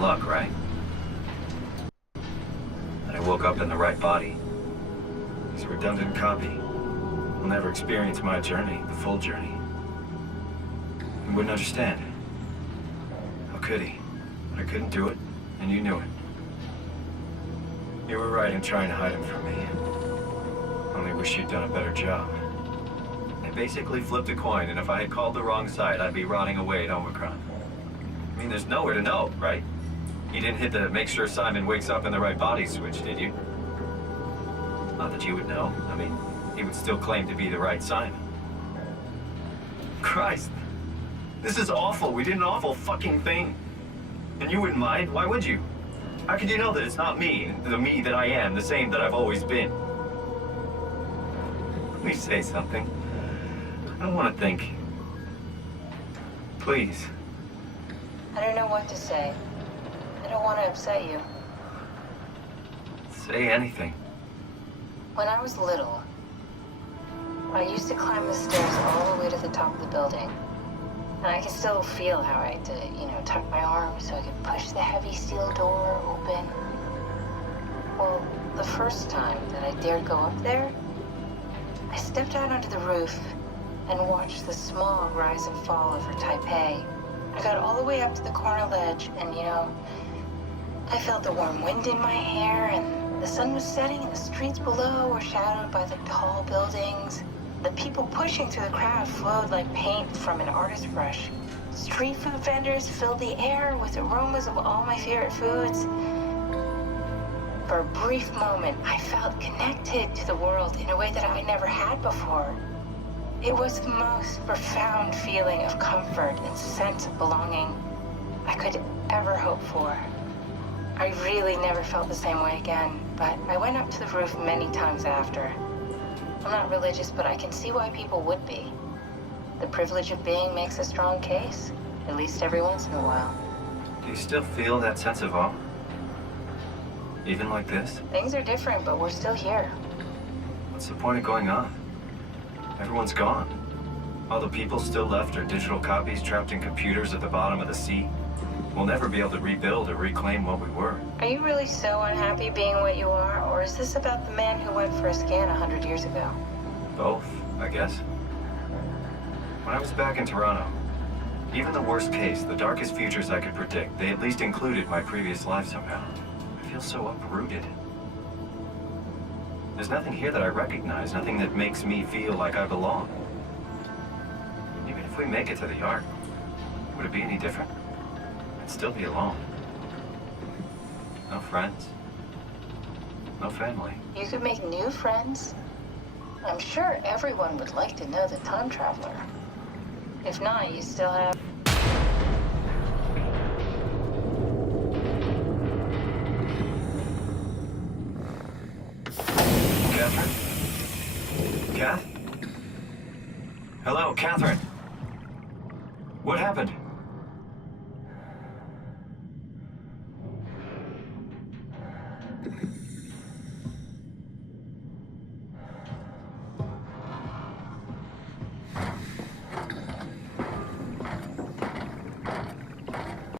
some luck, right? That I woke up in the right body. This redundant copy will never experience my journey, the full journey. He wouldn't understand. How could he? I couldn't do it, and you knew it. You were right in trying to hide him from me. Only wish you'd done a better job. I basically flipped a coin, and if I had called the wrong side, I'd be rotting away at Omicron. I mean, there's nowhere to know, right? You didn't hit the make sure Simon wakes up in the right body switch, did you? Not that you would know. I mean, he would still claim to be the right Simon. Christ. This is awful. We did an awful fucking thing. And you wouldn't mind? Why would you? How could you know that it's not me, the me that I am, the same that I've always been? Please say something. I don't want to think. Please. I don't know what to say. I don't want to upset you. Say anything. When I was little, I used to climb the stairs all the way to the top of the building. And I can still feel how I had to, tuck my arms so I could push the heavy steel door open. Well, the first time that I dared go up there, I stepped out onto the roof and watched the smog rise and fall over Taipei. I got all the way up to the corner ledge and, I felt the warm wind in my hair and the sun was setting and the streets below were shadowed by the tall buildings. The people pushing through the crowd flowed like paint from an artist's brush. Street food vendors filled the air with aromas of all my favorite foods. For a brief moment, I felt connected to the world in a way that I never had before. It was the most profound feeling of comfort and sense of belonging I could ever hope for. I really never felt the same way again, but I went up to the roof many times after. I'm not religious, but I can see why people would be. The privilege of being makes a strong case, at least every once in a while. Do you still feel that sense of awe? Even like this? Things are different, but we're still here. What's the point of going on? Everyone's gone. All the people still left are digital copies trapped in computers at the bottom of the sea. We'll never be able to rebuild or reclaim what we were. Are you really so unhappy being what you are, or is this about the man who went for a scan 100 years ago? Both, I guess. When I was back in Toronto, even the worst case, the darkest futures I could predict, they at least included my previous life somehow. I feel so uprooted. There's nothing here that I recognize, nothing that makes me feel like I belong. Even if we make it to the Ark, would it be any different? I'd still be alone. No friends. No family. You could make new friends. I'm sure everyone would like to know the time traveler. If not, you still have... Catherine? Kath? Hello, Catherine. What happened?